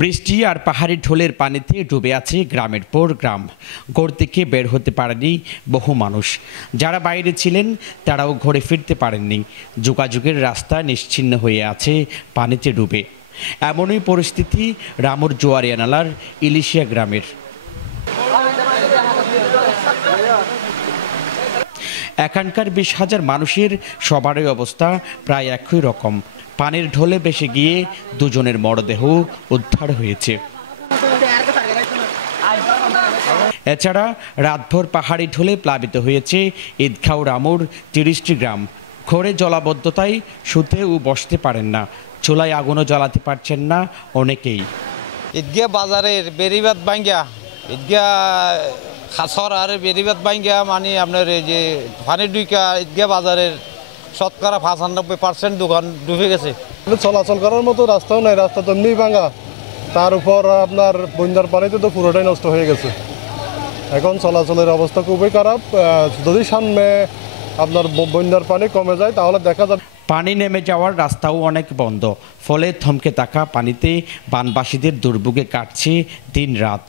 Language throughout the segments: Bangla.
বৃষ্টি আর পাহাড়ি ঢোলের পানিতে ডুবে আছে গ্রামের পর গ্রাম। ঘর থেকে বের হতে পারেনি বহু মানুষ। যারা বাইরে ছিলেন তারাও ঘরে ফিরতে পারেননি। যোগাযোগের রাস্তা নিশ্চিহ্ন হয়ে আছে পানিতে ডুবে। এমনই পরিস্থিতি রামুর জোয়ারিয়া নালার ইলিশিয়া গ্রামের। এখানকার 20,000 মানুষের সবারই অবস্থা প্রায় একই রকম। পানির ঢলে ভেসে গিয়ে দুজনের মরদেহ উদ্ধার হয়েছে। এছাড়া রাতভর পাহাড়ি ঢলে প্লাবিত হয়েছে ঈদগাঁও রামুর 30টি গ্রাম। ঘরে জলাবদ্ধতায় শুতে ও বসতে পারেন না, চুলায় আগুনও জ্বালাতে পারছেন না অনেকেই। ঈদগাঁ বাজারের বেরিবাদ ভাঙ্গা, ঈদগাঁ খাসর আর বেরিবাদ ভাঙ্গা মানে আপনার এই যে পানি ডুইকা ঈদগাঁ বাজারের শতকরা 95% দোকান ডুবে গেছে। চলাচল করার মতো রাস্তাও নাই, রাস্তা তো এমনি ভাঙা, তার উপর আপনার বন্যার পানিতে তো পুরোটাই নষ্ট হয়ে গেছে। এখন চলাচলের অবস্থা খুবই খারাপ। যদি সামনে আপনার বন্যার পানি কমে যায় তাহলে দেখা যাবে। পানি নেমে যাওয়ার রাস্তাও অনেক বন্ধ, ফলে থমকে থাকা পানিতে বানবাসীদের দুর্ভোগে কাটছে দিন রাত।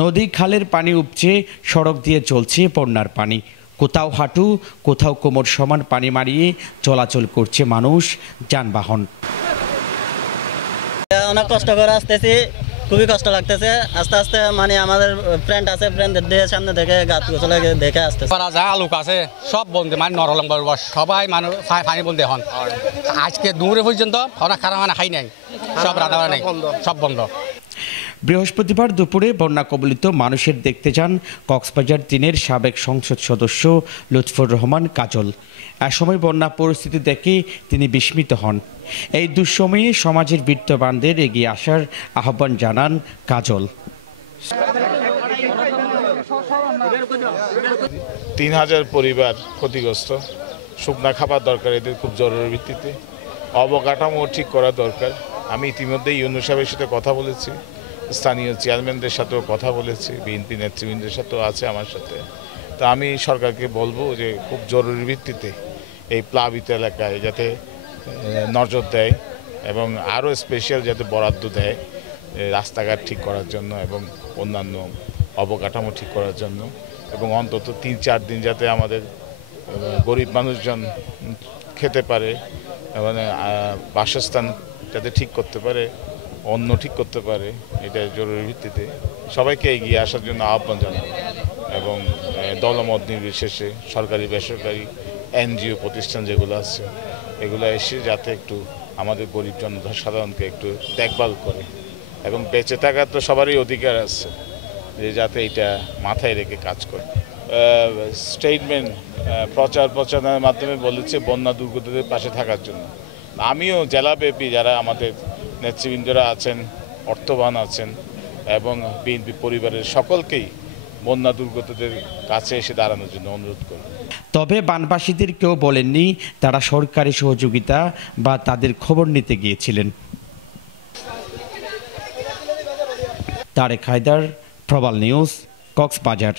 নদী খালের পানি উপচে সড়ক দিয়ে চলছে বন্যার পানি। কোথাও হাঁটু, কোথাও কোমর সমান পানি মারিয়ে চলাচল করছে মানুষ, যানবাহন। অনেক কষ্ট করে আসতেছি, খুবই কষ্ট লাগতেছে। আস্তে আস্তে মানে আমাদের ফ্রেন্ড আছে, ফ্রেন্ডদের দিয়ে সামনে দেখে গাছ গোছলে দেখে আসতেছে। আলোক আছে সব বন্ধে মানে নরলং সবাই মানুষ পানি বন্ধে হন। আজকে দূরে পর্যন্ত অনেক খারাপ মানে খাই নাই, সব রান্না নাই, সব বন্ধ। বৃহস্পতিবার দুপুরে বন্যা কবলিত মানুষের দেখতে যান কক্সবাজার 3-এর সাবেক সংসদ সদস্য লুৎফর রহমান কাজল। এসময় বন্যা পরিস্থিতি দেখে তিনি বিস্মিত হন। এই দুঃসময়ে সমাজের বিত্তবানদের এগিয়ে আসার আহ্বান জানান কাজল। 3,000 পরিবার ক্ষতিগ্রস্ত, শুকনা খাবার দরকার এদের খুব জরুরি ভিত্তিতে, অবকাঠামো ঠিক করা দরকার। আমি ইতিমধ্যেই ইউনূস সাহেবের সাথে কথা বলেছি, স্থানীয় চেয়ারম্যানদের সাথেও কথা বলেছি, বিএনপি নেতৃবৃন্দের সাথেও আছে আমার সাথে। তো আমি সরকারকে বলবো যে খুব জরুরি ভিত্তিতে এই প্লাবিত এলাকায় যাতে নজর দেয় এবং আরও স্পেশাল যাতে বরাদ্দ দেয় রাস্তাঘাট ঠিক করার জন্য এবং অন্যান্য অবকাঠামো ঠিক করার জন্য, এবং অন্তত 3-4 দিন যাতে আমাদের গরিব মানুষজন খেতে পারে, মানে বাসস্থান যাতে ঠিক করতে পারে, অন্ন ঠিক করতে পারে, এটা জরুরি ভিত্তিতে সবাইকে এগিয়ে আসার জন্য আহ্বান জানাই। এবং দলমত নির্বিশেষে সরকারি বেসরকারি এনজিও প্রতিষ্ঠান যেগুলো আছে এগুলো এসে যাতে একটু আমাদের গরিব জনসাধারণকে একটু দেখভাল করে, এবং বেঁচে থাকার তো সবারই অধিকার আছে, যে যাতে এটা মাথায় রেখে কাজ করে। স্টেটমেন্ট প্রচার প্রচারণার মাধ্যমে বলেছে বন্যা দুর্গতদের পাশে থাকার জন্য। আমিও জেলাব্যাপী যারা আমাদের নেতৃবৃন্দরা আছেন, অর্থবান আছেন এবং বিএনপি পরিবারের সকলকেই বন্যা দুর্গতদের কাছে এসে দাঁড়ানোর জন্য অনুরোধ করব। তবে বানবাসীদের কেউ বলেননি তারা সরকারি সহযোগিতা বা তাদের খবর নিতে গিয়েছিলেন। তারেক হায়দার, প্রবাল নিউজ, কক্সবাজার।